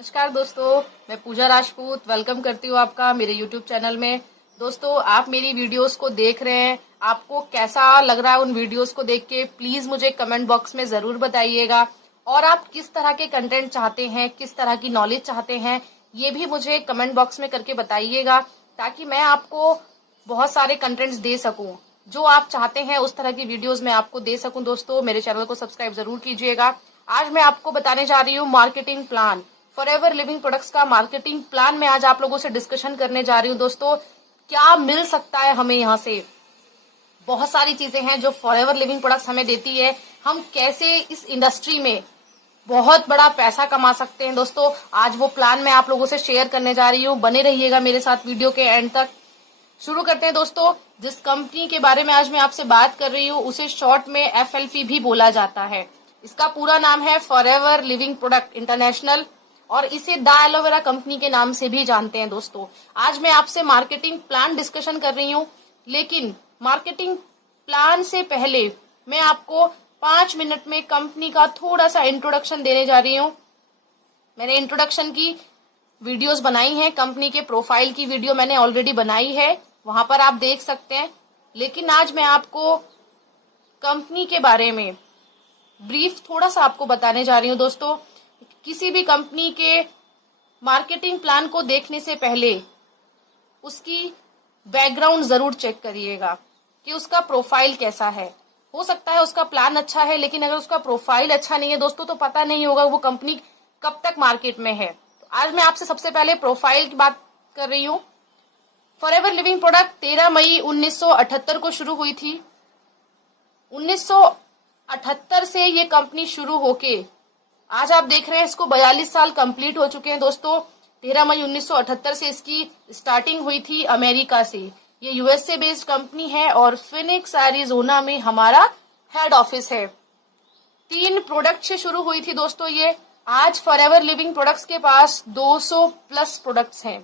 नमस्कार दोस्तों, मैं पूजा राजपूत वेलकम करती हूँ आपका मेरे YouTube चैनल में। दोस्तों, आप मेरी वीडियोस को देख रहे हैं, आपको कैसा लग रहा है उन वीडियोस को देख के प्लीज मुझे कमेंट बॉक्स में जरूर बताइएगा। और आप किस तरह के कंटेंट चाहते हैं, किस तरह की नॉलेज चाहते हैं, ये भी मुझे कमेंट बॉक्स में करके बताइएगा, ताकि मैं आपको बहुत सारे कंटेंट्स दे सकूं। जो आप चाहते हैं उस तरह की वीडियोस मैं आपको दे सकूं। दोस्तों, मेरे चैनल को सब्सक्राइब जरूर कीजिएगा। आज मैं आपको बताने जा रही हूँ marketing plan, forever living products का मार्केटिंग प्लान मैं आज आप लोगों से डिस्कशन करने जा रही हूँ। दोस्तों, क्या मिल सकता है हमें यहाँ से? बहुत सारी चीजें हैं जो फॉरएवर लिविंग प्रोडक्ट्स हमें देती है। हम कैसे इस इंडस्ट्री में बहुत बड़ा पैसा कमा सकते हैं। दोस्तों, आज वो प्लान मैं आप लोगों से शेयर करने जा रही हूँ। बने रहिएगा मेरे साथ वीडियो के एंड तक। शुरू करते हैं दोस्तों। जिस कंपनी के बारे में आज मैं आपसे बात कर रही हूँ उसे शॉर्ट में FLP भी बोला जाता है। इसका पूरा नाम है फॉरएवर लिविंग प्रोडक्ट इंटरनेशनल, और इसे द एलोवेरा कंपनी के नाम से भी जानते हैं। दोस्तों, आज मैं आपसे मार्केटिंग प्लान डिस्कशन कर रही हूँ, लेकिन मार्केटिंग प्लान से पहले मैं आपको 5 मिनट में कंपनी का थोड़ा सा इंट्रोडक्शन देने जा रही हूँ। मैंने इंट्रोडक्शन की वीडियोस बनाई हैं, कंपनी के प्रोफाइल की वीडियो मैंने ऑलरेडी बनाई है, वहां पर आप देख सकते हैं। लेकिन आज मैं आपको कंपनी के बारे में ब्रीफ थोड़ा सा आपको बताने जा रही हूँ। दोस्तों, किसी भी कंपनी के मार्केटिंग प्लान को देखने से पहले उसकी बैकग्राउंड जरूर चेक करिएगा कि उसका प्रोफाइल कैसा है। हो सकता है उसका प्लान अच्छा है, लेकिन अगर उसका प्रोफाइल अच्छा नहीं है दोस्तों, तो पता नहीं होगा वो कंपनी कब तक मार्केट में है। तो आज मैं आपसे सबसे पहले प्रोफाइल की बात कर रही हूँ। फॉरएवर लिविंग प्रोडक्ट 13 मई 1978 को शुरू हुई थी। 1978 से ये कंपनी शुरू होके आज आप देख रहे हैं इसको 42 साल कंप्लीट हो चुके हैं। दोस्तों, 13 मई 1978 से इसकी स्टार्टिंग हुई थी अमेरिका से। ये USA बेस्ड कंपनी है और फिनिक्स एरिजोना में हमारा हेड ऑफिस है। 3 प्रोडक्ट से शुरू हुई थी दोस्तों ये। आज फॉरएवर लिविंग प्रोडक्ट्स के पास 200 प्लस प्रोडक्ट्स हैं।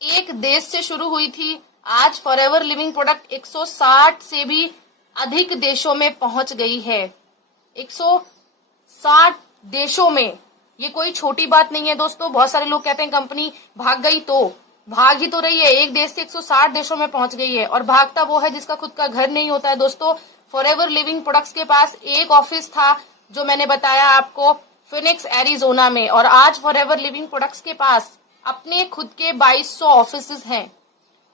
एक देश से शुरू हुई थी। आज फॉरएवर लिविंग प्रोडक्ट 160 से भी अधिक देशों में पहुंच गई है। 160 देशों में, ये कोई छोटी बात नहीं है दोस्तों। बहुत सारे लोग कहते हैं कंपनी भाग गई, तो भाग ही तो रही है। एक देश से 160 देशों में पहुंच गई है, और भागता वो है जिसका खुद का घर नहीं होता है। दोस्तों, फॉरएवर लिविंग प्रोडक्ट्स के पास एक ऑफिस था जो मैंने बताया आपको, फिनिक्स एरिजोना में, और आज फॉरएवर लिविंग प्रोडक्ट्स के पास अपने खुद के 2200 ऑफिस हैं।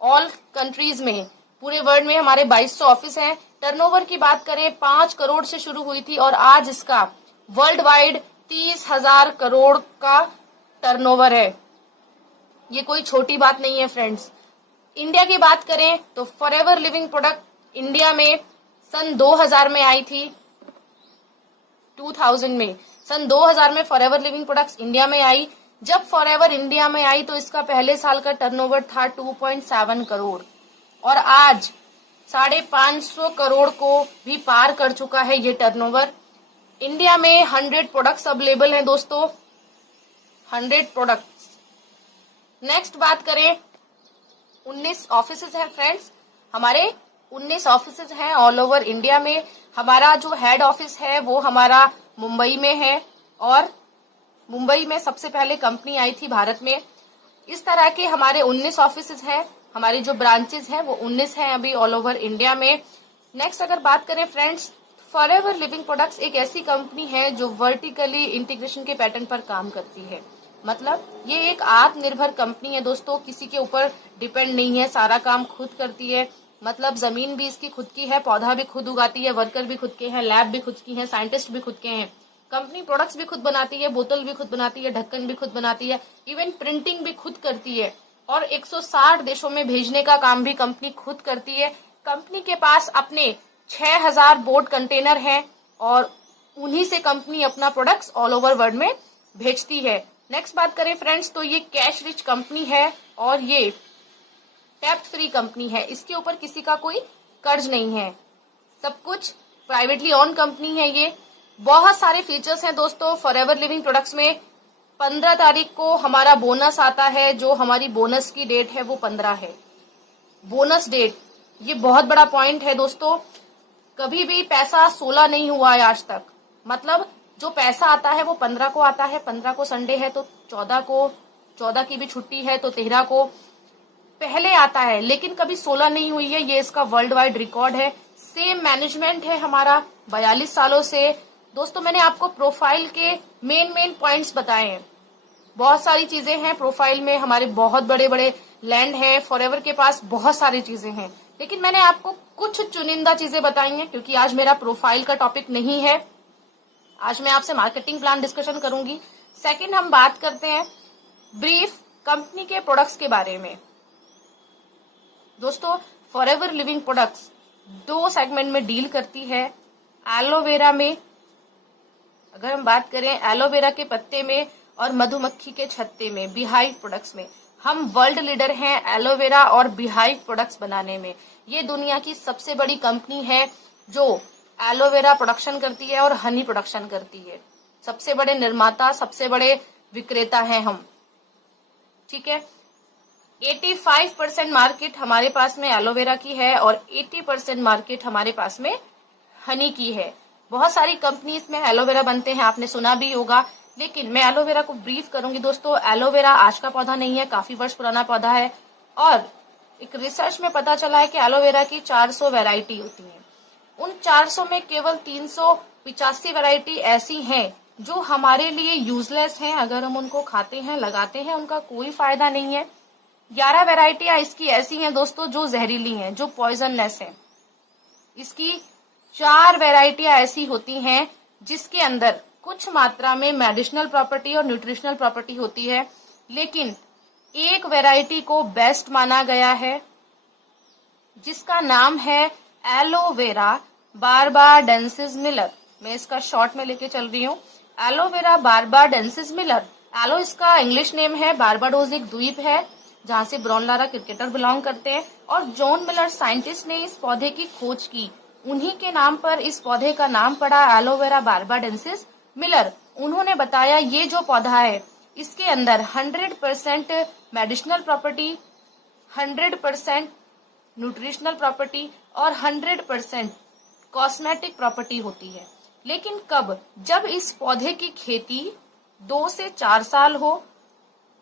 ऑल कंट्रीज में, पूरे वर्ल्ड में हमारे 2200 ऑफिस हैं। टर्नओवर की बात करें 5 करोड़ से शुरू हुई थी, और आज इसका वर्ल्ड वाइड 30,000 करोड़ का टर्नओवर है। ये कोई छोटी बात नहीं है फ्रेंड्स। इंडिया की बात करें तो फॉरएवर लिविंग प्रोडक्ट इंडिया में सन 2000 में आई थी। 2000 में, सन 2000 में फॉरएवर लिविंग प्रोडक्ट्स इंडिया में आई। जब फॉरएवर इंडिया में आई तो इसका पहले साल का टर्नओवर था 2.7 करोड़, और आज 550 करोड़ को भी पार कर चुका है ये टर्नओवर। इंडिया में 100 प्रोडक्ट्स अवेलेबल हैं दोस्तों, 100 प्रोडक्ट्स। नेक्स्ट बात करें, 19 ऑफिसेज हैं फ्रेंड्स। हमारे 19 ऑफिसेज हैं ऑल ओवर इंडिया में। हमारा जो हेड ऑफिस है वो हमारा मुंबई में है, और मुंबई में सबसे पहले कंपनी आई थी भारत में। इस तरह के हमारे 19 ऑफिसेज हैं। हमारी जो ब्रांचेस हैं वो 19 हैं अभी ऑल ओवर इंडिया में। नेक्स्ट अगर बात करें फ्रेंड्स, फॉरएवर लिविंग प्रोडक्ट्स एक ऐसी कंपनी है जो वर्टिकली इंटीग्रेशन के पैटर्न पर काम करती है। मतलब ये एक आत्मनिर्भर कंपनी है दोस्तों, किसी के ऊपर डिपेंड नहीं है, सारा काम खुद करती है। मतलब जमीन भी इसकी खुद की है, पौधा भी खुद उगाती है, वर्कर भी खुद के हैं, लैब भी खुद की है, साइंटिस्ट भी खुद के हैं। कंपनी प्रोडक्ट्स भी खुद बनाती है, बोतल भी खुद बनाती है, ढक्कन भी खुद बनाती है, इवन प्रिंटिंग भी खुद करती है, और 160 देशों में भेजने का काम भी कंपनी खुद करती है। कंपनी के पास अपने 6000 बोर्ड कंटेनर हैं, और उन्हीं से कंपनी अपना प्रोडक्ट्स ऑल ओवर वर्ल्ड में भेजती है। नेक्स्ट बात करें फ्रेंड्स, तो ये कैश रिच कंपनी है, और ये टैक्स फ्री कंपनी है। इसके ऊपर किसी का कोई कर्ज नहीं है, सब कुछ प्राइवेटली ओन कंपनी है ये। बहुत सारे फीचर्स हैं दोस्तों फॉरएवर लिविंग प्रोडक्ट्स में। 15 तारीख को हमारा बोनस आता है, जो हमारी बोनस की डेट है वो 15 है। बोनस डेट, ये बहुत बड़ा पॉइंट है दोस्तों। कभी भी पैसा 16 नहीं हुआ है आज तक। मतलब जो पैसा आता है वो 15 को आता है, 15 को संडे है तो 14 को, 14 की भी छुट्टी है तो 13 को पहले आता है, लेकिन कभी 16 नहीं हुई है। ये इसका वर्ल्ड वाइड रिकॉर्ड है। सेम मैनेजमेंट है हमारा 42 सालों से। दोस्तों मैंने आपको प्रोफाइल के मेन पॉइंट्स बताए हैं। बहुत सारी चीजें हैं प्रोफाइल में, हमारे बहुत बड़े बड़े लैंड है, फॉरएवर के पास बहुत सारी चीजें हैं, लेकिन मैंने आपको कुछ चुनिंदा चीजें बताई हैं क्योंकि आज मेरा प्रोफाइल का टॉपिक नहीं है। आज मैं आपसे मार्केटिंग प्लान डिस्कशन करूंगी। सेकंड हम बात करते हैं ब्रीफ कंपनी के प्रोडक्ट्स के बारे में। दोस्तों फॉरएवर लिविंग प्रोडक्ट्स 2 सेगमेंट में डील करती है। एलोवेरा में, अगर हम बात करें एलोवेरा के पत्ते में और मधुमक्खी के छत्ते में, बीहाइव प्रोडक्ट्स में, हम वर्ल्ड लीडर हैं एलोवेरा और बीहाइव प्रोडक्ट्स बनाने में। ये दुनिया की सबसे बड़ी कंपनी है जो एलोवेरा प्रोडक्शन करती है और हनी प्रोडक्शन करती है। सबसे बड़े निर्माता, सबसे बड़े विक्रेता हैं हम, ठीक है। 85% मार्केट हमारे पास में एलोवेरा की है और 80% मार्केट हमारे पास में हनी की है। बहुत सारी कंपनीज में एलोवेरा बनते हैं, आपने सुना भी होगा, लेकिन मैं एलोवेरा को ब्रीफ करूंगी। दोस्तों एलोवेरा आज का पौधा नहीं है, काफी वर्ष पुराना पौधा है और एक रिसर्च में पता चला है कि एलोवेरा की 400 वैरायटी होती है। उन 400 में केवल 385 वैरायटी ऐसी हैं जो हमारे लिए यूजलेस हैं। अगर हम उनको खाते हैं, लगाते हैं, उनका कोई फायदा नहीं है। 11 वैरायटियां इसकी ऐसी हैं दोस्तों जो जहरीली हैं, जो पॉइजनलेस हैं। इसकी 4 वैरायटियां ऐसी होती हैं जिसके अंदर कुछ मात्रा में मेडिसिनल प्रॉपर्टी और न्यूट्रिशनल प्रॉपर्टी होती है, लेकिन एक वैरायटी को बेस्ट माना गया है जिसका नाम है एलोवेरा बार्बाडेंसिस मिलर। मैं इसका शॉर्ट में लेके चल रही हूँ, एलोवेरा बार्बाडेंसिस मिलर। एलो इसका इंग्लिश नेम है, बारबाडोस एक द्वीप है जहाँ से ब्राउन लारा क्रिकेटर बिलोंग करते हैं और जॉन मिलर साइंटिस्ट ने इस पौधे की खोज की। उन्हीं के नाम पर इस पौधे का नाम पड़ा एलोवेरा बार्बाडेंसिस मिलर। उन्होंने बताया ये जो पौधा है इसके अंदर 100% मेडिसिनल प्रॉपर्टी, 100% न्यूट्रिशनल प्रॉपर्टी और 100% कॉस्मेटिक प्रॉपर्टी होती है। लेकिन कब? जब इस पौधे की खेती 2 से 4 साल हो।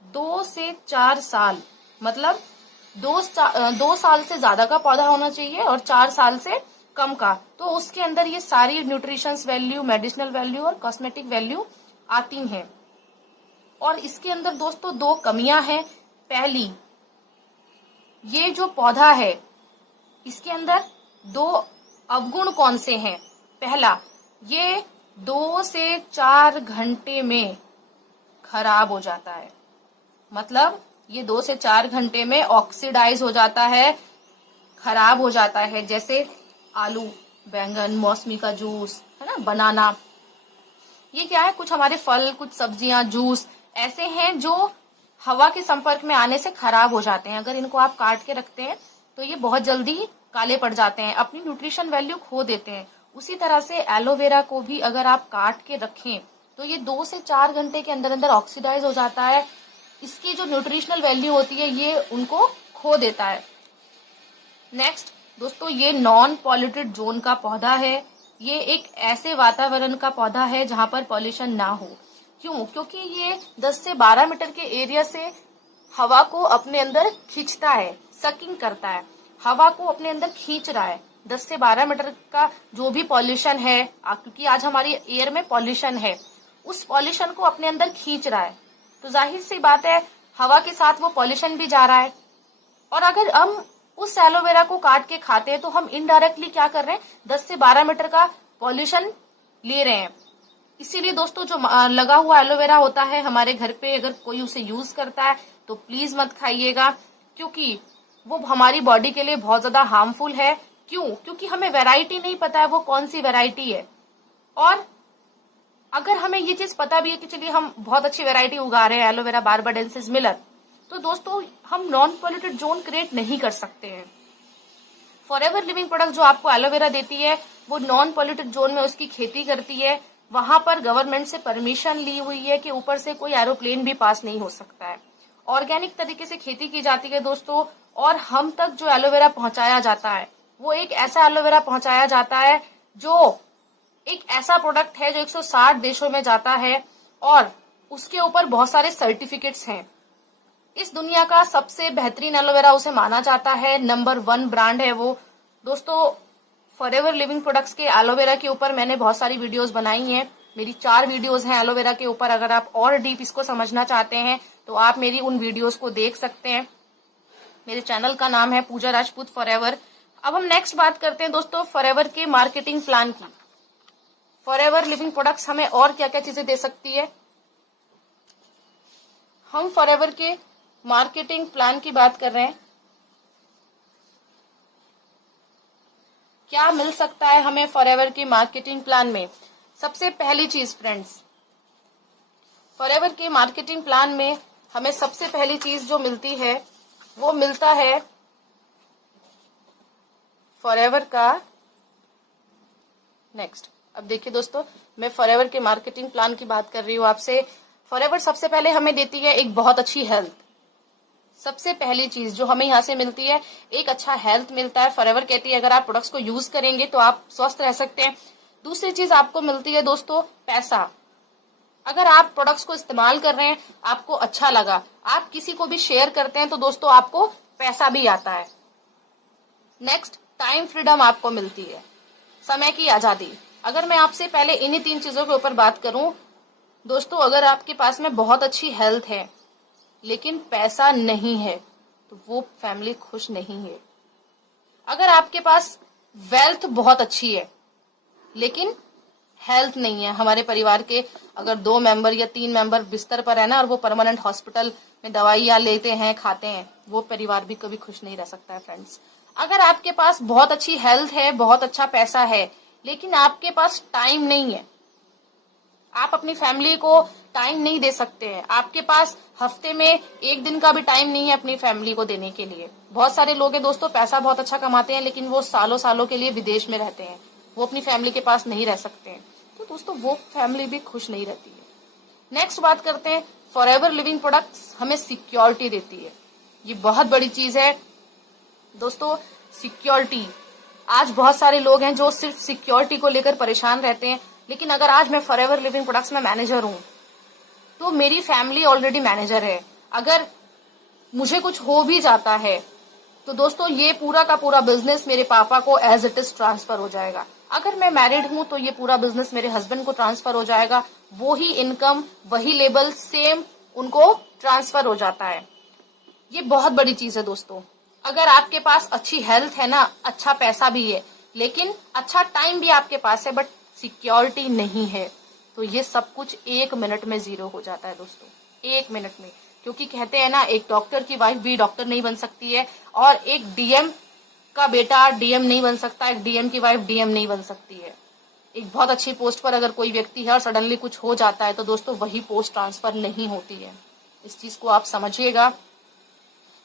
2 से 4 साल मतलब 2 साल से ज्यादा का पौधा होना चाहिए और 4 साल से कम का, तो उसके अंदर ये सारी न्यूट्रिशंस वैल्यू, मेडिसिनल वैल्यू और कॉस्मेटिक वैल्यू आती हैं। और इसके अंदर दोस्तों 2 कमियां हैं। पहली, ये जो पौधा है इसके अंदर 2 अवगुण कौन से हैं? पहला, ये 2 से 4 घंटे में खराब हो जाता है। मतलब ये 2 से 4 घंटे में ऑक्सीडाइज हो जाता है, खराब हो जाता है। जैसे आलू, बैंगन, मौसमी का जूस है ना, बनाना, ये क्या है, कुछ हमारे फल, कुछ सब्जियां, जूस ऐसे हैं जो हवा के संपर्क में आने से खराब हो जाते हैं। अगर इनको आप काट के रखते हैं तो ये बहुत जल्दी काले पड़ जाते हैं, अपनी न्यूट्रिशन वैल्यू खो देते हैं। उसी तरह से एलोवेरा को भी अगर आप काट के रखें तो ये 2 से 4 घंटे के अंदर अंदर ऑक्सीडाइज हो जाता है। इसकी जो न्यूट्रिशनल वैल्यू होती है ये उनको खो देता है। नेक्स्ट दोस्तों, ये नॉन पॉल्यूटेड जोन का पौधा है। ये एक ऐसे वातावरण का पौधा है जहां पर पॉल्यूशन ना हो। क्यों? क्योंकि ये 10 से 12 मीटर के एरिया से हवा को अपने अंदर खींचता है, सकिंग करता है, हवा को अपने अंदर खींच रहा है। 10 से 12 मीटर का जो भी पॉल्यूशन है, क्योंकि आज हमारी एयर में पॉल्यूशन है, उस पॉल्यूशन को अपने अंदर खींच रहा है, तो जाहिर सी बात है हवा के साथ वो पॉल्यूशन भी जा रहा है। और अगर हम उस एलोवेरा को काट के खाते हैं तो हम इनडायरेक्टली क्या कर रहे हैं, 10 से 12 मीटर का पॉल्यूशन ले रहे हैं। इसीलिए दोस्तों जो लगा हुआ एलोवेरा होता है हमारे घर पे, अगर कोई उसे यूज करता है तो प्लीज मत खाइएगा, क्योंकि वो हमारी बॉडी के लिए बहुत ज्यादा हार्मफुल है। क्यों? क्योंकि हमें वैरायटी नहीं पता है वो कौन सी वैरायटी है। और अगर हमें ये चीज पता भी है कि चलिए हम बहुत अच्छी वैरायटी उगा रहे हैं एलोवेरा बार्बाडेंसिस मिलर, तो दोस्तों हम नॉन पॉल्यूटेड जोन क्रिएट नहीं कर सकते हैं। फॉरएवर लिविंग प्रोडक्ट जो आपको एलोवेरा देती है वो नॉन पॉल्यूटेड जोन में उसकी खेती करती है। वहां पर गवर्नमेंट से परमिशन ली हुई है कि ऊपर से कोई एरोप्लेन भी पास नहीं हो सकता है। ऑर्गेनिक तरीके से खेती की जाती है दोस्तों। और हम तक जो एलोवेरा पहुंचाया जाता है वो एक ऐसा एलोवेरा पहुंचाया जाता है जो एक ऐसा प्रोडक्ट है जो 160 देशों में जाता है और उसके ऊपर बहुत सारे सर्टिफिकेट्स हैं। इस दुनिया का सबसे बेहतरीन एलोवेरा उसे माना जाता है, नंबर 1 ब्रांड है वो। दोस्तों, फॉरएवर लिविंग प्रोडक्ट्स के एलोवेरा के ऊपर मैंने बहुत सारी वीडियोस बनाई हैं। मेरी 4 वीडियोस हैं एलोवेरा के ऊपर। अगर आप और डीप इसको समझना चाहते हैं तो आप मेरी उन वीडियोस को देख सकते हैं। मेरे चैनल का नाम है पूजा राजपूत फॉरएवर। अब हम नेक्स्ट बात करते हैं दोस्तों फॉरएवर के मार्केटिंग प्लान की। फॉरएवर लिविंग प्रोडक्ट्स हमें और क्या क्या चीजें दे सकती है। हम फॉरएवर के मार्केटिंग प्लान की बात कर रहे हैं। क्या मिल सकता है हमें फॉरएवर की मार्केटिंग प्लान में। सबसे पहली चीज फ्रेंड्स, फॉरएवर के मार्केटिंग प्लान में हमें सबसे पहली चीज जो मिलती है वो मिलता है फॉरएवर का नेक्स्ट। अब देखिए दोस्तों, मैं फॉरएवर के मार्केटिंग प्लान की बात कर रही हूँ आपसे। फॉरएवर सबसे पहले हमें देती है एक बहुत अच्छी हेल्थ। सबसे पहली चीज जो हमें यहाँ से मिलती है, एक अच्छा हेल्थ मिलता है। फॉरएवर कहती है अगर आप प्रोडक्ट्स को यूज करेंगे तो आप स्वस्थ रह सकते हैं। दूसरी चीज आपको मिलती है दोस्तों पैसा। अगर आप प्रोडक्ट्स को इस्तेमाल कर रहे हैं, आपको अच्छा लगा, आप किसी को भी शेयर करते हैं तो दोस्तों आपको पैसा भी आता है। नेक्स्ट, टाइम फ्रीडम आपको मिलती है, समय की आजादी। अगर मैं आपसे पहले इन्हीं 3 चीजों के ऊपर बात करूं दोस्तों, अगर आपके पास में बहुत अच्छी हेल्थ है लेकिन पैसा नहीं है तो वो फैमिली खुश नहीं है। अगर आपके पास वेल्थ बहुत अच्छी है लेकिन हेल्थ नहीं है, हमारे परिवार के अगर 2 मेंबर या 3 मेंबर बिस्तर पर है ना और वो परमानेंट हॉस्पिटल में दवाइयां लेते हैं, खाते हैं, वो परिवार भी कभी खुश नहीं रह सकता है फ्रेंड्स। अगर आपके पास बहुत अच्छी हेल्थ है, बहुत अच्छा पैसा है, लेकिन आपके पास टाइम नहीं है, आप अपनी फैमिली को टाइम नहीं दे सकते हैं, आपके पास हफ्ते में 1 दिन का भी टाइम नहीं है अपनी फैमिली को देने के लिए। बहुत सारे लोग हैं दोस्तों, पैसा बहुत अच्छा कमाते हैं लेकिन वो सालों सालों के लिए विदेश में रहते हैं, वो अपनी फैमिली के पास नहीं रह सकते हैं, तो दोस्तों वो फैमिली भी खुश नहीं रहती है। नेक्स्ट बात करते हैं, फॉरएवर लिविंग प्रोडक्ट्स हमें सिक्योरिटी देती है। ये बहुत बड़ी चीज है दोस्तों, सिक्योरिटी। आज बहुत सारे लोग हैं जो सिर्फ सिक्योरिटी को लेकर परेशान रहते हैं, लेकिन अगर आज मैं फॉरएवर लिविंग प्रोडक्ट्स में मैनेजर हूं तो मेरी फैमिली ऑलरेडी मैनेजर है। अगर मुझे कुछ हो भी जाता है तो दोस्तों ये पूरा का पूरा बिजनेस मेरे पापा को एज इट इज ट्रांसफर हो जाएगा। अगर मैं मैरिड हूं तो ये पूरा बिजनेस मेरे हस्बैंड को ट्रांसफर हो जाएगा। वो ही इनकम, वही लेवल सेम उनको ट्रांसफर हो जाता है। ये बहुत बड़ी चीज है दोस्तों। अगर आपके पास अच्छी हेल्थ है ना, अच्छा पैसा भी है, लेकिन अच्छा टाइम भी आपके पास है बट सिक्योरिटी नहीं है, तो ये सब कुछ 1 मिनट में जीरो हो जाता है दोस्तों, 1 मिनट में। क्योंकि कहते हैं ना, एक डॉक्टर की वाइफ भी डॉक्टर नहीं बन सकती है और एक डीएम का बेटा डीएम नहीं बन सकता, एक डीएम की वाइफ डीएम नहीं बन सकती है। एक बहुत अच्छी पोस्ट पर अगर कोई व्यक्ति है और सडनली कुछ हो जाता है तो दोस्तों वही पोस्ट ट्रांसफर नहीं होती है। इस चीज को आप समझिएगा।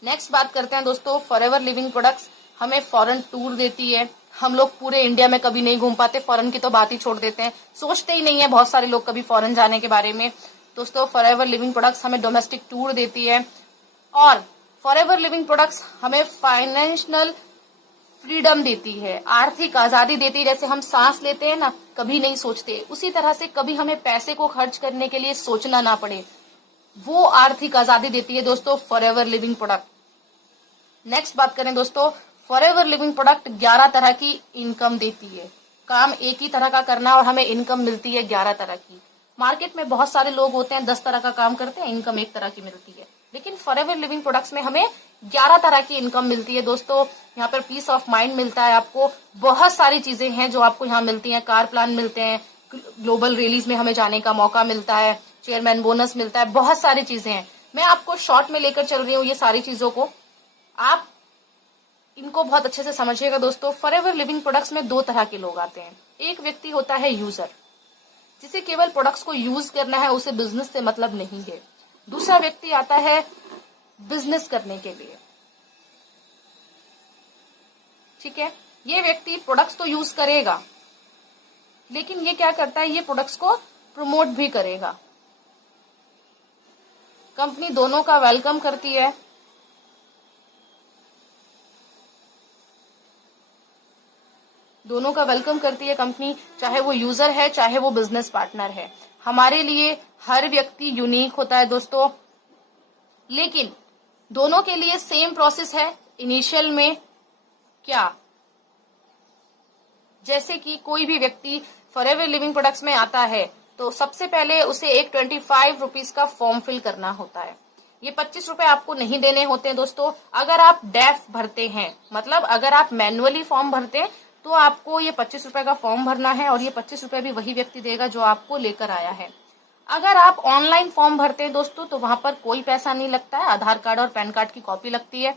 नेक्स्ट बात करते हैं दोस्तों, फॉरएवर लिविंग प्रोडक्ट्स हमें फॉरेन टूर देती है। हम लोग पूरे इंडिया में कभी नहीं घूम पाते, फॉरेन की तो बात ही छोड़ देते हैं, सोचते ही नहीं है बहुत सारे लोग कभी फॉरेन जाने के बारे में। दोस्तों फॉरएवर लिविंग प्रोडक्ट्स हमें डोमेस्टिक टूर देती है और फॉरएवर लिविंग प्रोडक्ट्स हमें फाइनेंशियल फ्रीडम देती है, आर्थिक आजादी देती है। जैसे हम सांस लेते हैं ना, कभी नहीं सोचते, उसी तरह से कभी हमें पैसे को खर्च करने के लिए सोचना ना पड़े, वो आर्थिक आजादी देती है दोस्तों फॉरएवर लिविंग प्रोडक्ट। नेक्स्ट बात करें दोस्तों, फॉरएवर लिविंग प्रोडक्ट 11 तरह की इनकम देती है। काम एक ही तरह का करना और हमें इनकम मिलती है 11 तरह की। मार्केट में बहुत सारे लोग होते हैं 10 तरह का काम करते हैं, इनकम 1 तरह की मिलती है, लेकिन फॉरएवर लिविंग प्रोडक्ट्स में हमें 11 तरह की इनकम मिलती है दोस्तों। यहाँ पर पीस ऑफ माइंड मिलता है आपको, बहुत सारी चीजें हैं जो आपको यहाँ मिलती हैं। कार प्लान मिलते हैं, ग्लोबल रैलीज में हमें जाने का मौका मिलता है, चेयरमैन बोनस मिलता है, बहुत सारी चीजें हैं। मैं आपको शॉर्ट में लेकर चल रही हूँ ये सारी चीजों को, आप इनको बहुत अच्छे से समझिएगा दोस्तों। फॉरएवर लिविंग प्रोडक्ट्स में 2 तरह के लोग आते हैं। एक व्यक्ति होता है यूजर, जिसे केवल प्रोडक्ट्स को यूज करना है, उसे बिजनेस से मतलब नहीं है। दूसरा व्यक्ति आता है बिजनेस करने के लिए, ठीक है। ये व्यक्ति प्रोडक्ट्स तो यूज करेगा, लेकिन ये क्या करता है, ये प्रोडक्ट्स को प्रमोट भी करेगा। कंपनी दोनों का वेलकम करती है। दोनों का वेलकम करती है कंपनी, चाहे वो यूजर है चाहे वो बिजनेस पार्टनर है। हमारे लिए हर व्यक्ति यूनिक होता है दोस्तों, लेकिन दोनों के लिए सेम प्रोसेस है। इनिशियल में क्या, जैसे कि कोई भी व्यक्ति फॉरएवर लिविंग प्रोडक्ट्स में आता है तो सबसे पहले उसे एक 25 रुपीज का फॉर्म फिल करना होता है। ये 25 रुपए आपको नहीं देने होते हैं दोस्तों। अगर आप डेफ भरते हैं, मतलब अगर आप मैनुअली फॉर्म भरते हैं, तो आपको ये 25 रुपए का फॉर्म भरना है और ये 25 रुपए भी वही व्यक्ति देगा जो आपको लेकर आया है। अगर आप ऑनलाइन फॉर्म भरते हैं दोस्तों तो वहां पर कोई पैसा नहीं लगता है, आधार कार्ड और पैन कार्ड की कॉपी लगती है।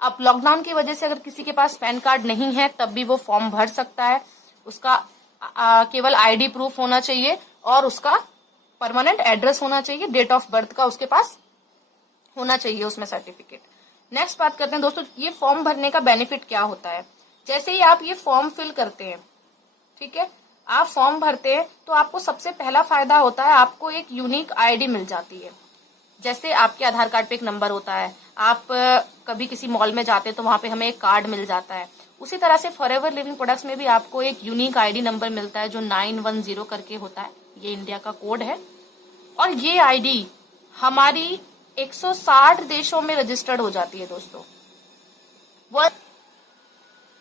अब लॉकडाउन की वजह से अगर किसी के पास पैन कार्ड नहीं है तब भी वो फॉर्म भर सकता है। उसका केवल आईडी प्रूफ होना चाहिए और उसका परमानेंट एड्रेस होना चाहिए, डेट ऑफ बर्थ का उसके पास होना चाहिए उसमें सर्टिफिकेट। नेक्स्ट बात करते हैं दोस्तों, ये फॉर्म भरने का बेनिफिट क्या होता है। जैसे ही आप ये फॉर्म फिल करते हैं, ठीक है, आप फॉर्म भरते हैं तो आपको सबसे पहला फायदा होता है, आपको एक यूनिक आईडी मिल जाती है। जैसे आपके आधार कार्ड पे एक नंबर होता है, आप कभी किसी मॉल में जाते हैं तो वहां पे हमें एक कार्ड मिल जाता है। उसी तरह से फॉरएवर लिविंग प्रोडक्ट्स में भी आपको एक यूनिक आईडी नंबर मिलता है जो 910 करके होता है। ये इंडिया का कोड है और ये आईडी हमारी 160 देशों में रजिस्टर्ड हो जाती है दोस्तों।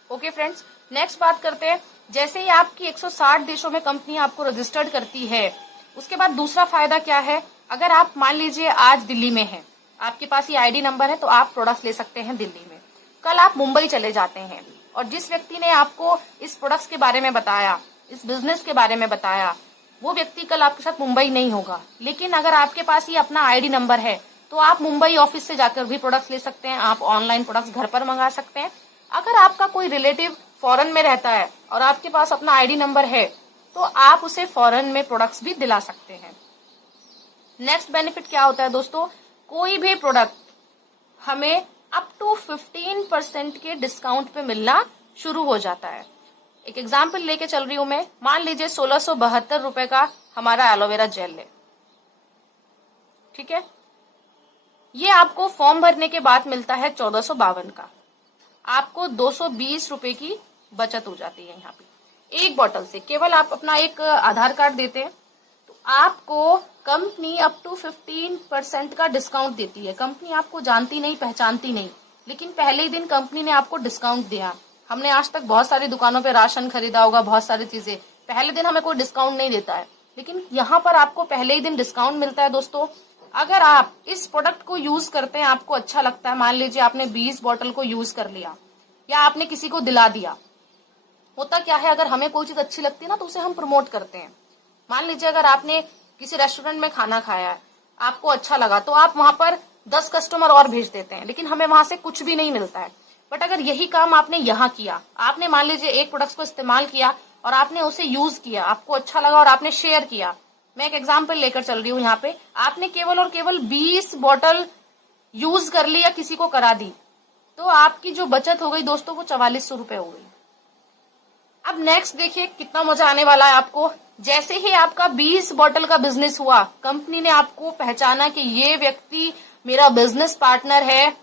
ओके फ्रेंड्स, नेक्स्ट बात करते हैं। जैसे ही आपकी 160 देशों में कंपनी आपको रजिस्टर्ड करती है, उसके बाद दूसरा फायदा क्या है। अगर आप मान लीजिए आज दिल्ली में हैं, आपके पास ये आईडी नंबर है तो आप प्रोडक्ट्स ले सकते हैं दिल्ली में। कल आप मुंबई चले जाते हैं और जिस व्यक्ति ने आपको इस प्रोडक्ट्स के बारे में बताया, इस बिजनेस के बारे में बताया, वो व्यक्ति कल आपके साथ मुंबई नहीं होगा। लेकिन अगर आपके पास ये अपना आईडी नंबर है तो आप मुंबई ऑफिस से जाकर भी प्रोडक्ट्स ले सकते हैं, आप ऑनलाइन प्रोडक्ट्स घर पर मंगा सकते हैं। अगर आपका कोई रिलेटिव फॉरेन में रहता है और आपके पास अपना आईडी नंबर है तो आप उसे फॉरेन में प्रोडक्ट्स भी दिला सकते हैं। नेक्स्ट बेनिफिट क्या होता है दोस्तों, कोई भी प्रोडक्ट हमें अप टू 15% के डिस्काउंट पे मिलना शुरू हो जाता है। एक एग्जाम्पल लेके चल रही हूं मैं। मान लीजिए 1672 रुपए का हमारा एलोवेरा जेल है, ठीक है। ये आपको फॉर्म भरने के बाद मिलता है 1452 का। आपको 220 रुपए की बचत हो जाती है यहाँ पे एक बोतल से। केवल आप अपना एक आधार कार्ड देते हैं तो आपको कंपनी अप टू 15% का डिस्काउंट देती है। कंपनी आपको जानती नहीं, पहचानती नहीं, लेकिन पहले ही दिन कंपनी ने आपको डिस्काउंट दिया। हमने आज तक बहुत सारी दुकानों पे राशन खरीदा होगा, बहुत सारी चीजें, पहले दिन हमें कोई डिस्काउंट नहीं देता है, लेकिन यहाँ पर आपको पहले ही दिन डिस्काउंट मिलता है दोस्तों। अगर आप इस प्रोडक्ट को यूज करते हैं, आपको अच्छा लगता है, मान लीजिए आपने 20 बोतल को यूज कर लिया या आपने किसी को दिला दिया। होता क्या है, अगर हमें कोई चीज अच्छी लगती है ना तो उसे हम प्रमोट करते हैं। मान लीजिए अगर आपने किसी रेस्टोरेंट में खाना खाया है, आपको अच्छा लगा, तो आप वहां पर 10 कस्टमर और भेज देते हैं, लेकिन हमें वहां से कुछ भी नहीं मिलता है। बट अगर यही काम आपने यहाँ किया, आपने मान लीजिए एक प्रोडक्ट को इस्तेमाल किया और आपने उसे यूज किया, आपको अच्छा लगा और आपने शेयर किया। मैं एक एग्जाम्पल लेकर चल रही हूँ यहाँ पे, आपने केवल और केवल 20 बोतल यूज कर ली या किसी को करा दी, तो आपकी जो बचत हो गई दोस्तों वो 4400 रुपए हो गई। अब नेक्स्ट देखिए कितना मजा आने वाला है आपको। जैसे ही आपका 20 बोतल का बिजनेस हुआ, कंपनी ने आपको पहचाना कि ये व्यक्ति मेरा बिजनेस पार्टनर है,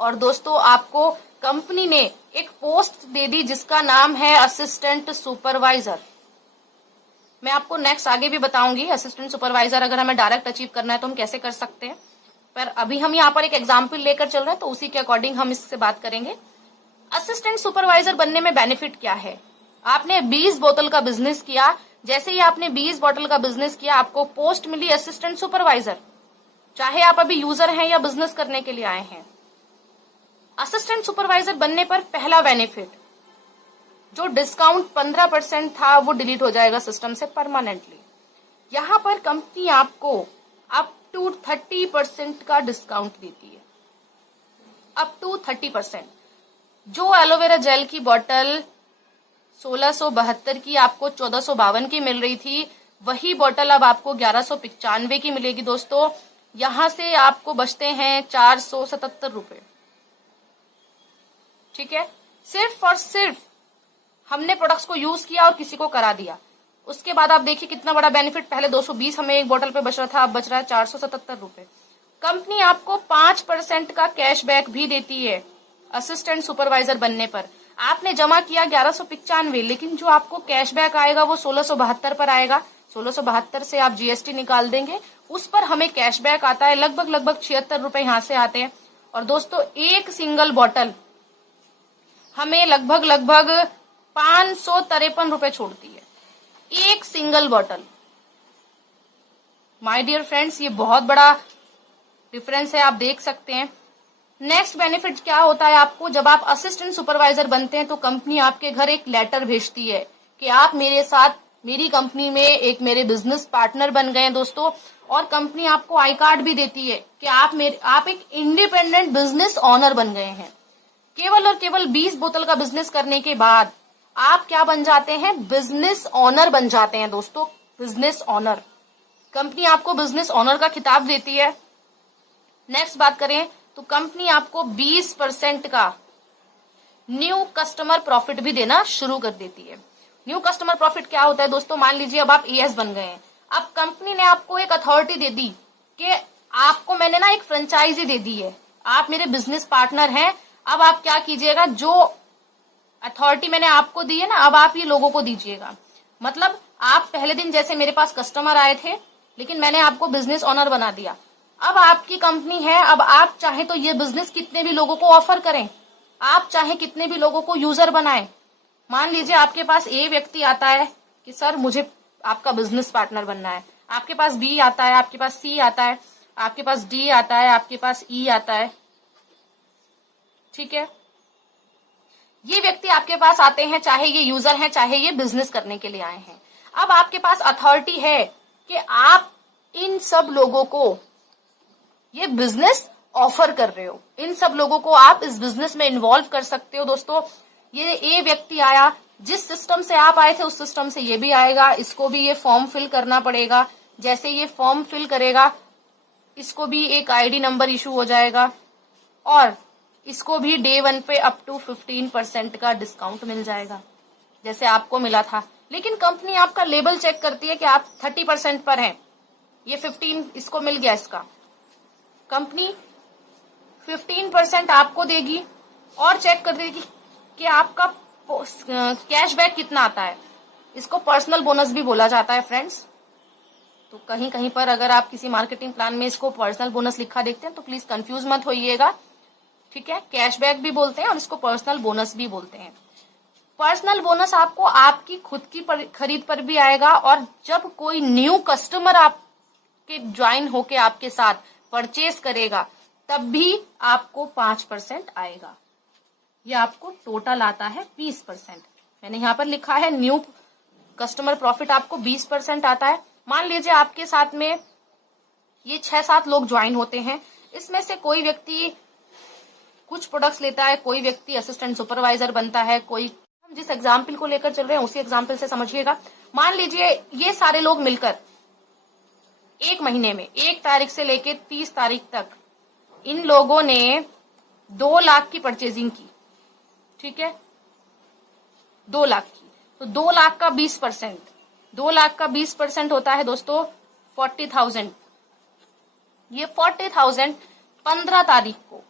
और दोस्तों आपको कंपनी ने एक पोस्ट दे दी जिसका नाम है असिस्टेंट सुपरवाइजर। मैं आपको नेक्स्ट आगे भी बताऊंगी असिस्टेंट सुपरवाइजर अगर हमें डायरेक्ट अचीव करना है तो हम कैसे कर सकते हैं, पर अभी हम यहाँ पर एक एग्जाम्पल लेकर चल रहे हैं तो उसी के अकॉर्डिंग हम इससे बात करेंगे। असिस्टेंट सुपरवाइजर बनने में बेनिफिट क्या है। आपने 20 बोतल का बिजनेस किया, जैसे ही आपने 20 बोतल का बिजनेस किया आपको पोस्ट मिली असिस्टेंट सुपरवाइजर, चाहे आप अभी यूजर हैं या बिजनेस करने के लिए आए हैं। असिस्टेंट सुपरवाइजर बनने पर पहला बेनिफिट, जो डिस्काउंट 15% था वो डिलीट हो जाएगा सिस्टम से परमानेंटली। यहाँ पर कंपनी आपको अप टू 30% का डिस्काउंट देती है, अप टू 30%। जो एलोवेरा जेल की बोतल 1672 की आपको 1452 की मिल रही थी, वही बोतल अब आपको 1195 की मिलेगी दोस्तों। यहां से आपको बचते हैं 477 रुपए, ठीक है। सिर्फ और सिर्फ हमने प्रोडक्ट्स को यूज किया और किसी को करा दिया। उसके बाद आप देखिए कितना बड़ा बेनिफिट, पहले 220 हमें एक बोतल पे बच रहा था, अब बच रहा है 477 रुपए। कंपनी आपको 5% का कैशबैक भी देती है असिस्टेंट सुपरवाइजर बनने पर। आपने जमा किया 1195, लेकिन जो आपको कैशबैक आएगा वो 1672 पर आएगा। 1672 से आप जीएसटी निकाल देंगे, उस पर हमें कैशबैक आता है लगभग 76 रुपए यहाँ से आते हैं। और दोस्तों एक सिंगल बॉटल हमें लगभग 553 रुपए छोड़ती है, एक single bottle. My dear friends, ये बहुत बड़ा डिफरेंस है, आप देख सकते हैं। नेक्स्ट बेनिफिट क्या होता है आपको, जब आप असिस्टेंट सुपरवाइजर बनते हैं तो कंपनी आपके घर एक लेटर भेजती है कि आप मेरे साथ मेरी कंपनी में एक मेरे बिजनेस पार्टनर बन गए हैं दोस्तों। और कंपनी आपको आई कार्ड भी देती है कि आप एक इंडिपेंडेंट बिजनेस ऑनर बन गए हैं। केवल और केवल 20 बोतल का बिजनेस करने के बाद आप क्या बन जाते हैं, बिजनेस ऑनर बन जाते हैं दोस्तों, बिजनेस ऑनर। कंपनी आपको बिजनेस ऑनर का खिताब देती है। नेक्स्ट बात करें तो कंपनी आपको 20% का न्यू कस्टमर प्रॉफिट भी देना शुरू कर देती है। न्यू कस्टमर प्रॉफिट क्या होता है दोस्तों, मान लीजिए अब आप एएस बन गए हैं, अब कंपनी ने आपको एक अथॉरिटी दे दी कि आपको मैंने ना एक फ्रेंचाइजी दे दी है, आप मेरे बिजनेस पार्टनर हैं, अब आप क्या कीजिएगा, जो अथॉरिटी मैंने आपको दी है ना, अब आप ये लोगों को दीजिएगा। मतलब आप पहले दिन जैसे मेरे पास कस्टमर आए थे, लेकिन मैंने आपको बिजनेस ऑनर बना दिया, अब आपकी कंपनी है, अब आप चाहे तो ये बिजनेस कितने भी लोगों को ऑफर करें, आप चाहे कितने भी लोगों को यूजर बनाएं। मान लीजिए आपके पास ए व्यक्ति आता है कि सर मुझे आपका बिजनेस पार्टनर बनना है, आपके पास बी आता है, आपके पास सी आता है, आपके पास डी आता है, आपके पास ई आता है, ठीक है। ये व्यक्ति आपके पास आते हैं, चाहे ये यूजर हैं, चाहे ये बिजनेस करने के लिए आए हैं। अब आपके पास अथॉरिटी है कि आप इन सब लोगों को ये बिजनेस ऑफर कर रहे हो, इन सब लोगों को आप इस बिजनेस में इन्वॉल्व कर सकते हो दोस्तों। ये ए व्यक्ति आया, जिस सिस्टम से आप आए थे उस सिस्टम से ये भी आएगा, इसको भी ये फॉर्म फिल करना पड़ेगा। जैसे ये फॉर्म फिल करेगा, इसको भी एक आईडी नंबर इशू हो जाएगा और इसको भी डे 1 पे अप टू 15% का डिस्काउंट मिल जाएगा, जैसे आपको मिला था। लेकिन कंपनी आपका लेबल चेक करती है कि आप 30% पर हैं, ये 15 इसको मिल गया, इसका कंपनी 15% आपको देगी और चेक कर देगी कि आपका कैशबैक कितना आता है। इसको पर्सनल बोनस भी बोला जाता है फ्रेंड्स। तो कहीं कहीं पर अगर आप किसी मार्केटिंग प्लान में इसको पर्सनल बोनस लिखा देखते हैं तो प्लीज कंफ्यूज मत होइएगा, ठीक है। कैशबैक भी बोलते हैं और इसको पर्सनल बोनस भी बोलते हैं। पर्सनल बोनस आपको आपकी खुद की खरीद पर भी आएगा, और जब कोई न्यू कस्टमर आपके ज्वाइन होके आपके साथ परचेस करेगा तब भी आपको 5% आएगा। ये आपको टोटल आता है 20%। मैंने यहाँ पर लिखा है न्यू कस्टमर प्रॉफिट आपको 20% आता है। मान लीजिए आपके साथ में ये 6-7 लोग ज्वाइन होते हैं, इसमें से कोई व्यक्ति कुछ प्रोडक्ट्स लेता है, कोई व्यक्ति असिस्टेंट सुपरवाइजर बनता है, कोई, हम जिस एग्जाम्पल को लेकर चल रहे हैं उसी एग्जाम्पल से समझिएगा। मान लीजिए ये सारे लोग मिलकर एक महीने में 1 तारीख से लेके 30 तारीख तक इन लोगों ने 2 लाख की परचेजिंग की, ठीक है, 2 लाख की। तो 2 लाख का 20%, 2 लाख का 20% होता है दोस्तों 40,000। ये 40,000 15 तारीख को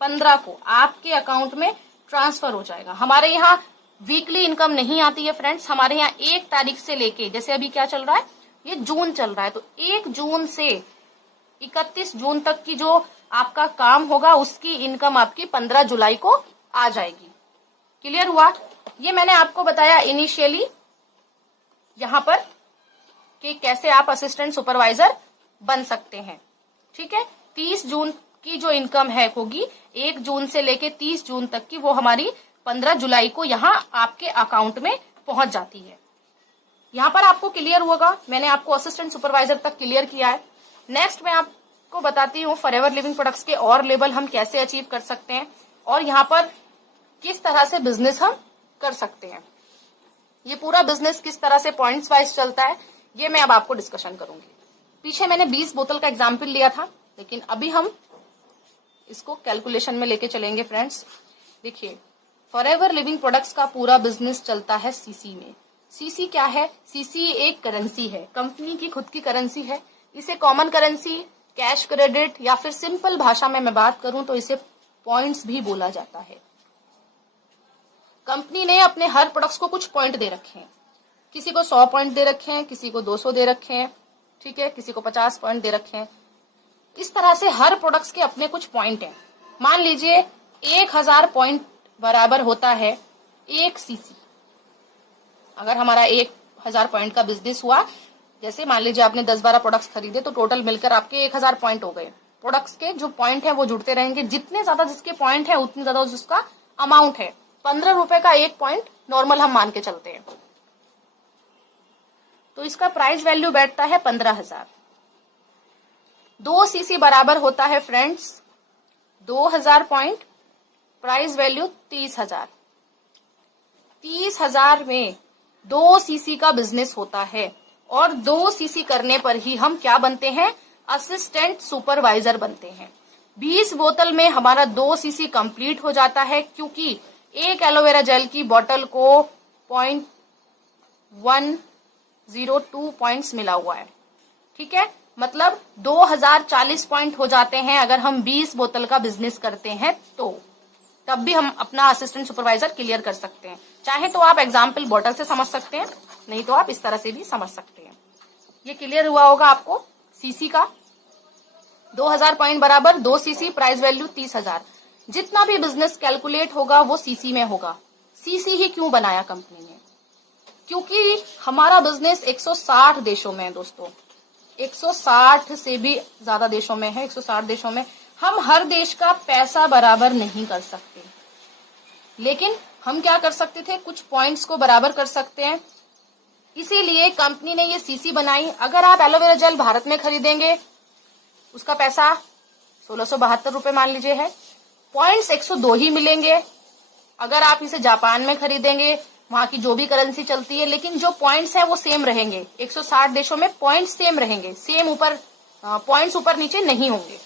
15 को आपके अकाउंट में ट्रांसफर हो जाएगा। हमारे यहाँ वीकली इनकम नहीं आती है फ्रेंड्स, हमारे यहाँ 1 तारीख से लेके, जैसे अभी क्या चल रहा है, ये जून चल रहा है, तो 1 जून से 31 जून तक की जो आपका काम होगा उसकी इनकम आपकी 15 जुलाई को आ जाएगी। क्लियर हुआ? ये मैंने आपको बताया इनिशियली यहाँ पर कि कैसे आप असिस्टेंट सुपरवाइजर बन सकते हैं, ठीक है। 30 जून की जो इनकम है होगी 1 जून से लेके 30 जून तक की, वो हमारी 15 जुलाई को यहाँ आपके अकाउंट में पहुंच जाती है। यहाँ पर आपको क्लियर होगा, मैंने आपको असिस्टेंट सुपरवाइजर तक क्लियर किया है। नेक्स्ट मैं आपको बताती हूँ फॉरएवर लिविंग प्रोडक्ट्स के और लेवल हम कैसे अचीव कर सकते हैं और यहाँ पर किस तरह से बिजनेस हम कर सकते हैं। ये पूरा बिजनेस किस तरह से पॉइंट्स वाइज चलता है ये मैं अब आपको डिस्कशन करूंगी। पीछे मैंने 20 बोतल का एग्जाम्पल लिया था, लेकिन अभी हम इसको कैलकुलेशन में लेके चलेंगे फ्रेंड्स। देखिए, फॉरएवर लिविंग प्रोडक्ट्स का पूरा बिजनेस चलता है सीसी में। सीसी क्या है? सीसी एक करेंसी है, कंपनी की खुद की करेंसी है। इसे कॉमन करेंसी, कैश क्रेडिट या फिर सिंपल भाषा में मैं बात करूं तो इसे पॉइंट्स भी बोला जाता है। कंपनी ने अपने हर प्रोडक्ट्स को कुछ पॉइंट दे रखे हैं। किसी को 100 पॉइंट दे रखे हैं, किसी को 200 दे रखे हैं, ठीक है, किसी को 50 पॉइंट दे रखे हैं। इस तरह से हर प्रोडक्ट्स के अपने कुछ पॉइंट हैं। मान लीजिए 1000 पॉइंट बराबर होता है 1 सीसी। अगर हमारा 1000 पॉइंट का बिजनेस हुआ, जैसे मान लीजिए आपने 10-12 प्रोडक्ट्स खरीदे, तो टोटल मिलकर आपके 1000 पॉइंट हो गए। प्रोडक्ट्स के जो पॉइंट है वो जुड़ते रहेंगे, जितने ज्यादा जिसके पॉइंट है उतनी ज्यादा उसका अमाउंट है। 15 रुपए का एक पॉइंट नॉर्मल हम मान के चलते हैं, तो इसका प्राइस वैल्यू बैठता है 15,000। 2 सीसी बराबर होता है फ्रेंड्स 2000 पॉइंट, प्राइस वैल्यू 30,000। 30,000 में 2 सीसी का बिजनेस होता है, और 2 सीसी करने पर ही हम क्या बनते हैं, असिस्टेंट सुपरवाइजर बनते हैं। 20 बोतल में हमारा 2 सीसी कंप्लीट हो जाता है, क्योंकि एक एलोवेरा जेल की बोतल को 0.102 पॉइंट्स मिला हुआ है, ठीक है। मतलब 2040 पॉइंट हो जाते हैं अगर हम 20 बोतल का बिजनेस करते हैं, तो तब भी हम अपना असिस्टेंट सुपरवाइजर क्लियर कर सकते हैं। चाहे तो आप एग्जाम्पल बोतल से समझ सकते हैं, नहीं तो आप इस तरह से भी समझ सकते हैं। ये क्लियर हुआ होगा आपको सीसी का। 2000 पॉइंट बराबर 2 सीसी, प्राइस वैल्यू 30,000। जितना भी बिजनेस कैलकुलेट होगा वो सीसी में होगा। सीसी ही क्यों बनाया कंपनी ने, क्योंकि हमारा बिजनेस 160 देशों में है दोस्तों, 160 से भी ज्यादा देशों में है। 160 देशों में हम हर देश का पैसा बराबर नहीं कर सकते, लेकिन हम क्या कर सकते थे, कुछ पॉइंट्स को बराबर कर सकते हैं। इसीलिए कंपनी ने ये सीसी बनाई। अगर आप एलोवेरा जेल भारत में खरीदेंगे, उसका पैसा 1672 रुपए मान लीजिए है, पॉइंट्स 102 ही मिलेंगे। अगर आप इसे जापान में खरीदेंगे, वहां की जो भी करेंसी चलती है, लेकिन जो पॉइंट्स है वो सेम रहेंगे। 160 देशों में पॉइंट्स सेम रहेंगे, सेम ऊपर पॉइंट्स ऊपर नीचे नहीं होंगे।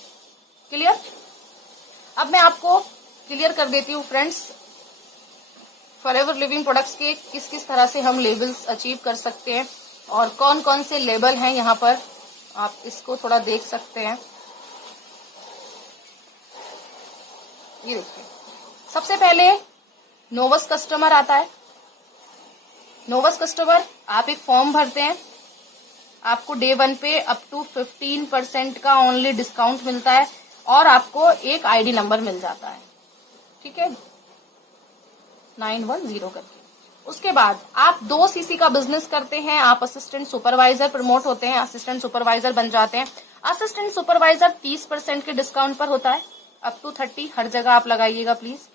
क्लियर? अब मैं आपको क्लियर कर देती हूँ फ्रेंड्स, फॉरएवर लिविंग प्रोडक्ट्स के किस किस तरह से हम लेवल्स अचीव कर सकते हैं और कौन कौन से लेवल हैं। यहाँ पर आप इसको थोड़ा देख सकते हैं। ये देखिए, सबसे पहले नोवस कस्टमर आता है। नोवस कस्टमर, आप एक फॉर्म भरते हैं, आपको डे 1 पे अप टू 15% का ओनली डिस्काउंट मिलता है, और आपको एक आईडी नंबर मिल जाता है, ठीक है, 910 करके। उसके बाद आप 2 सीसी का बिजनेस करते हैं, आप असिस्टेंट सुपरवाइजर प्रमोट होते हैं, असिस्टेंट सुपरवाइजर बन जाते हैं। असिस्टेंट सुपरवाइजर 30% के डिस्काउंट पर होता है, अप टू 30 हर जगह आप लगाइएगा प्लीज।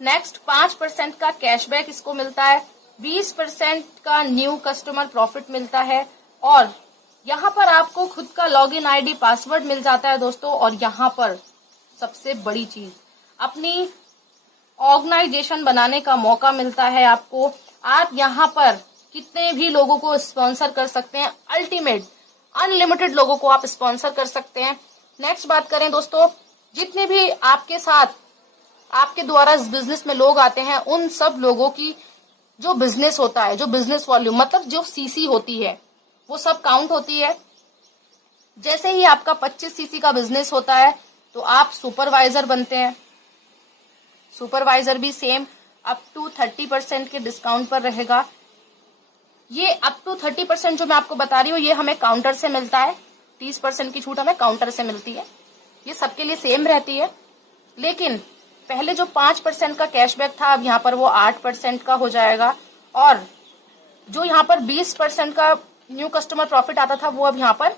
नेक्स्ट 5% का कैशबैक इसको मिलता है, 20% का न्यू कस्टमर प्रॉफिट मिलता है, और यहाँ पर आपको खुद का लॉगिन आईडी पासवर्ड मिल जाता है दोस्तों। और यहाँ पर सबसे बड़ी चीज, अपनी ऑर्गेनाइजेशन बनाने का मौका मिलता है आपको। आप यहाँ पर कितने भी लोगों को स्पॉन्सर कर सकते हैं, अल्टीमेट अनलिमिटेड लोगों को आप स्पॉन्सर कर सकते हैं। नेक्स्ट बात करें दोस्तों, जितने भी आपके साथ आपके द्वारा इस बिजनेस में लोग आते हैं, उन सब लोगों की जो बिजनेस होता है, जो बिजनेस वॉल्यूम मतलब जो सीसी होती है, वो सब काउंट होती है। जैसे ही आपका 25 सीसी का बिजनेस होता है तो आप सुपरवाइजर बनते हैं। सुपरवाइजर भी सेम अप टू 30% के डिस्काउंट पर रहेगा। ये अप टू 30% जो मैं आपको बता रही हूँ, ये हमें काउंटर से मिलता है। 30% की छूट हमें काउंटर से मिलती है, ये सबके लिए सेम रहती है। लेकिन पहले जो 5% का कैशबैक था, अब यहाँ पर वो 8% का हो जाएगा, और जो यहाँ पर 20% का न्यू कस्टमर प्रॉफिट आता था, वो अब यहाँ पर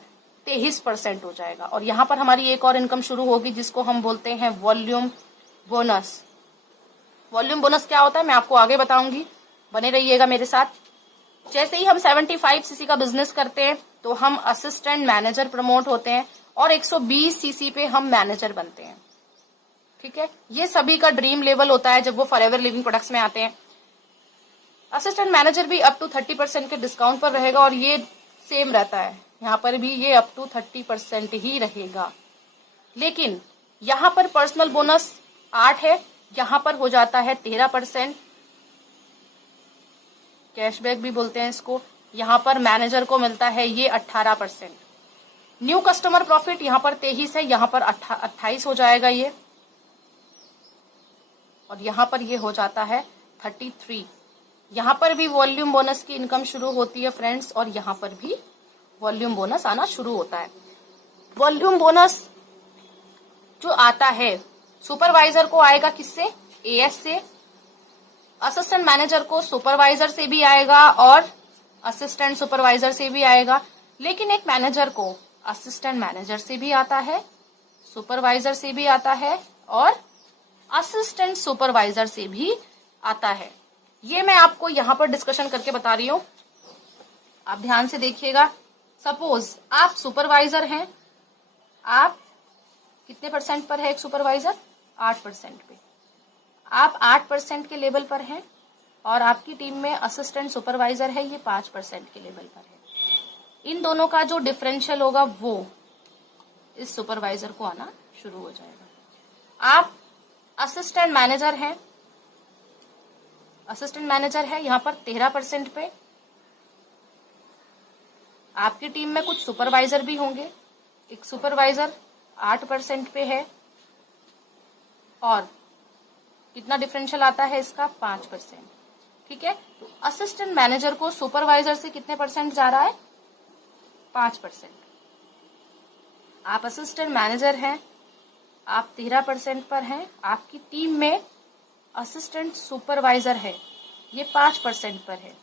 23% हो जाएगा। और यहाँ पर हमारी एक और इनकम शुरू होगी, जिसको हम बोलते हैं वॉल्यूम बोनस। वॉल्यूम बोनस क्या होता है मैं आपको आगे बताऊंगी, बने रहिएगा मेरे साथ। जैसे ही हम 75 सीसी का बिजनेस करते हैं तो हम असिस्टेंट मैनेजर प्रमोट होते हैं, और 120 सीसी पे हम मैनेजर बनते हैं, ठीक है। ये सभी का ड्रीम लेवल होता है जब वो फॉरएवर लिविंग प्रोडक्ट्स में आते हैं। असिस्टेंट मैनेजर भी अप टू 30% के डिस्काउंट पर रहेगा, और ये सेम रहता है, यहाँ पर भी ये अप टू 30% ही रहेगा। लेकिन यहाँ पर पर्सनल बोनस 8 है, यहाँ पर हो जाता है 13%, कैशबैक भी बोलते हैं इसको। यहाँ पर मैनेजर को मिलता है ये 18%। न्यू कस्टमर प्रॉफिट यहाँ पर 23 है, यहाँ पर 28 हो जाएगा ये। और यहाँ पर ये हो जाता है 33। यहाँ पर भी वॉल्यूम बोनस की इनकम शुरू होती है फ्रेंड्स, और यहाँ पर भी वॉल्यूम बोनस आना शुरू होता है। वॉल्यूम बोनस जो आता है सुपरवाइजर को आएगा किससे? एएस से। असिस्टेंट मैनेजर को सुपरवाइजर से भी आएगा और असिस्टेंट सुपरवाइजर से भी आएगा। लेकिन एक मैनेजर को असिस्टेंट मैनेजर से भी आता है, सुपरवाइजर से भी आता है और असिस्टेंट सुपरवाइजर से भी आता है। ये मैं आपको यहाँ पर डिस्कशन करके बता रही हूँ, आप ध्यान से देखिएगा। सपोज आप सुपरवाइजर हैं, आप कितने परसेंट पर है एक सुपरवाइजर? 8% पे। आप 8% के लेवल पर हैं और आपकी टीम में असिस्टेंट सुपरवाइजर है, ये 5% के लेवल पर है। इन दोनों का जो डिफरेंशियल होगा वो इस सुपरवाइजर को आना शुरू हो जाएगा। आप असिस्टेंट मैनेजर हैं, असिस्टेंट मैनेजर है यहाँ पर 13% पे। आपकी टीम में कुछ सुपरवाइजर भी होंगे, एक सुपरवाइजर 8% पे है और कितना डिफरेंशियल आता है इसका? 5%। ठीक है, तो असिस्टेंट मैनेजर को सुपरवाइजर से कितने परसेंट जा रहा है? 5%। आप असिस्टेंट मैनेजर हैं, आप 13% पर हैं, आपकी टीम में असिस्टेंट सुपरवाइजर है, ये 5% पर है,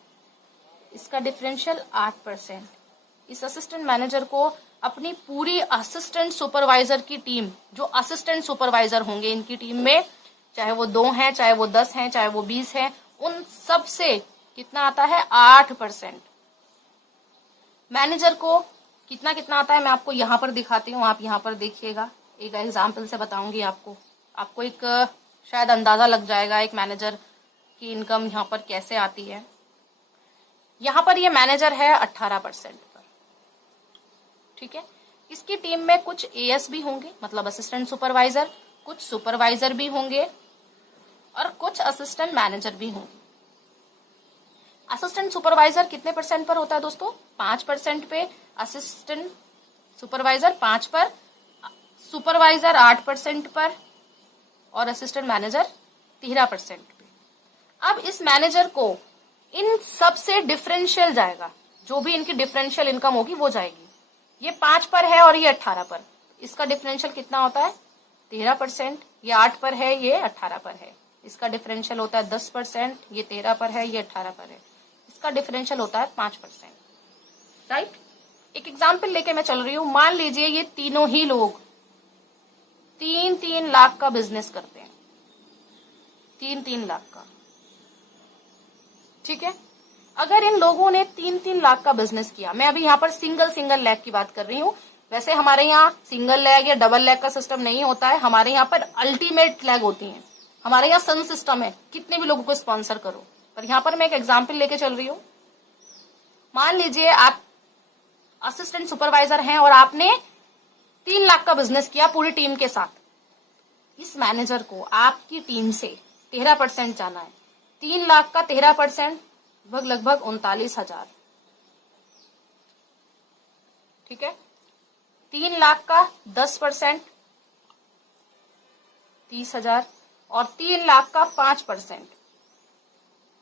इसका डिफरेंशियल 8%। इस असिस्टेंट मैनेजर को अपनी पूरी असिस्टेंट सुपरवाइजर की टीम, जो असिस्टेंट सुपरवाइजर होंगे इनकी टीम में, चाहे वो 2 हैं, चाहे वो 10 हैं, चाहे वो 20 हैं, उन सब से कितना आता है? 8%। मैनेजर को कितना कितना आता है मैं आपको यहाँ पर दिखाती हूँ, आप यहाँ पर देखिएगा, एक एग्जाम्पल से बताऊंगी आपको एक शायद अंदाजा लग जाएगा एक मैनेजर की इनकम यहाँ पर कैसे आती है। यहाँ पर ये मैनेजर है 18% पर। ठीक है, इसकी टीम में कुछ एएस भी होंगे, मतलब असिस्टेंट सुपरवाइजर, कुछ सुपरवाइजर भी होंगे और कुछ असिस्टेंट मैनेजर भी होंगे। असिस्टेंट सुपरवाइजर कितने परसेंट पर होता है दोस्तों? 5% पे। असिस्टेंट सुपरवाइजर 5 पर, सुपरवाइजर 8% पर और असिस्टेंट मैनेजर 13% पे। अब इस मैनेजर को इन सब से डिफरेंशियल जाएगा, जो भी इनकी डिफरेंशियल इनकम होगी वो जाएगी। ये 5 पर है और ये 18 पर, इसका डिफरेंशियल कितना होता है? 13%। ये 8 पर है, ये 18 पर है, इसका डिफरेंशियल होता है 10%। ये 13 पर है, ये 18 पर है, इसका डिफरेंशियल होता है 5%। राइट, एक एग्जाम्पल लेके मैं चल रही हूं। मान लीजिए ये तीनों ही लोग 3-3 लाख का बिजनेस करते हैं, 3-3 लाख का। ठीक है, अगर इन लोगों ने 3-3 लाख का बिजनेस किया, मैं अभी यहाँ पर सिंगल लेग की बात कर रही हूँ, वैसे हमारे यहाँ सिंगल लेग या डबल लेग का सिस्टम नहीं होता है, हमारे यहाँ पर अल्टीमेट लेग होती है। हमारे यहाँ सन सिस्टम है, कितने भी लोगों को स्पॉन्सर करो, पर यहाँ पर मैं एक एग्जाम्पल लेके चल रही हूँ। मान लीजिए आप असिस्टेंट सुपरवाइजर हैं और आपने 3 लाख का बिजनेस किया पूरी टीम के साथ। इस मैनेजर को आपकी टीम से 13% जाना है। 3 लाख का 13% लगभग 39,000। ठीक है, 3 लाख का 10% 30,000 और 3 लाख का 5%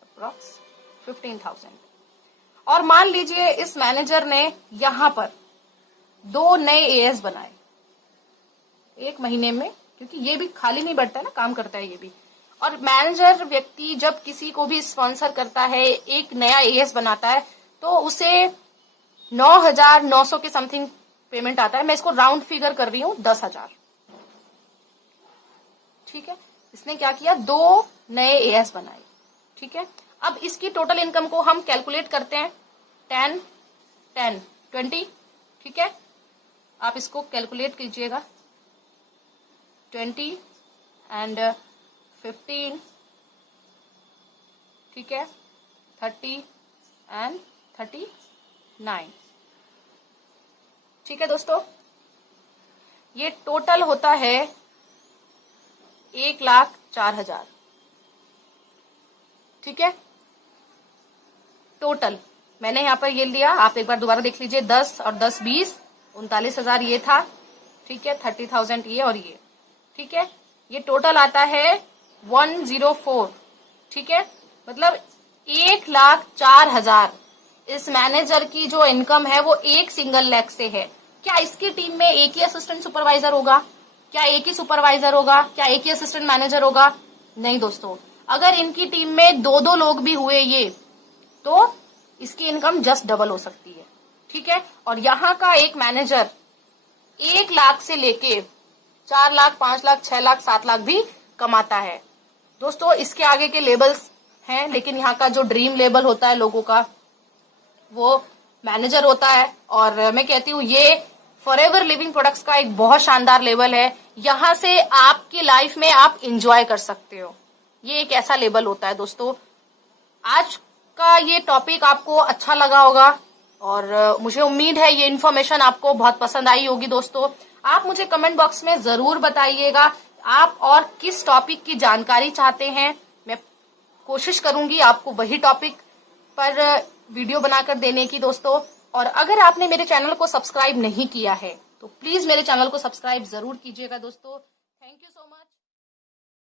अप्रॉक्स 15,000। और मान लीजिए इस मैनेजर ने यहां पर 2 नए एएस बनाए 1 महीने में, क्योंकि ये भी खाली नहीं बैठता है ना, काम करता है ये भी। और मैनेजर व्यक्ति जब किसी को भी स्पॉन्सर करता है, एक नया एएस बनाता है, तो उसे 9,900 के समथिंग पेमेंट आता है। मैं इसको राउंड फिगर कर रही हूं, 10,000। ठीक है, इसने क्या किया? 2 नए एएस बनाए। ठीक है, अब इसकी टोटल इनकम को हम कैलकुलेट करते हैं, 10, 10, 20। ठीक है, आप इसको कैलकुलेट कीजिएगा, 20 एंड 15, ठीक है, 30 एंड 39। ठीक है दोस्तों, ये टोटल होता है 1,04,000। ठीक है, टोटल मैंने यहाँ पर ये लिया, आप एक बार दोबारा देख लीजिए, 10 और 10 20, 39,000 ये था। ठीक है, 30,000 ये और ये। ठीक है, ये टोटल आता है 104, ठीक है, मतलब 1,04,000 इस मैनेजर की जो इनकम है वो एक सिंगल लैख से है। क्या इसकी टीम में एक ही असिस्टेंट सुपरवाइजर होगा? क्या एक ही सुपरवाइजर होगा? क्या एक ही असिस्टेंट मैनेजर होगा? नहीं दोस्तों, अगर इनकी टीम में दो दो लोग भी हुए ये, तो इसकी इनकम जस्ट डबल हो सकती है, ठीक है। और यहाँ का एक मैनेजर 1 लाख से लेके 4 लाख, 5 लाख, 6 लाख, 7 लाख भी कमाता है। दोस्तों इसके आगे के लेबल्स हैं, लेकिन यहाँ का जो ड्रीम लेबल होता है लोगों का वो मैनेजर होता है। और मैं कहती हूँ ये फॉरएवर लिविंग प्रोडक्ट्स का एक बहुत शानदार लेवल है। यहाँ से आपकी लाइफ में आप इंजॉय कर सकते हो, ये एक ऐसा लेवल होता है। दोस्तों आज का ये टॉपिक आपको अच्छा लगा होगा और मुझे उम्मीद है ये इन्फॉर्मेशन आपको बहुत पसंद आई होगी। दोस्तों आप मुझे कमेंट बॉक्स में जरूर बताइएगा आप और किस टॉपिक की जानकारी चाहते हैं। मैं कोशिश करूंगी आपको वही टॉपिक पर वीडियो बनाकर देने की। दोस्तों और अगर आपने मेरे चैनल को सब्सक्राइब नहीं किया है तो प्लीज मेरे चैनल को सब्सक्राइब जरूर कीजिएगा। दोस्तों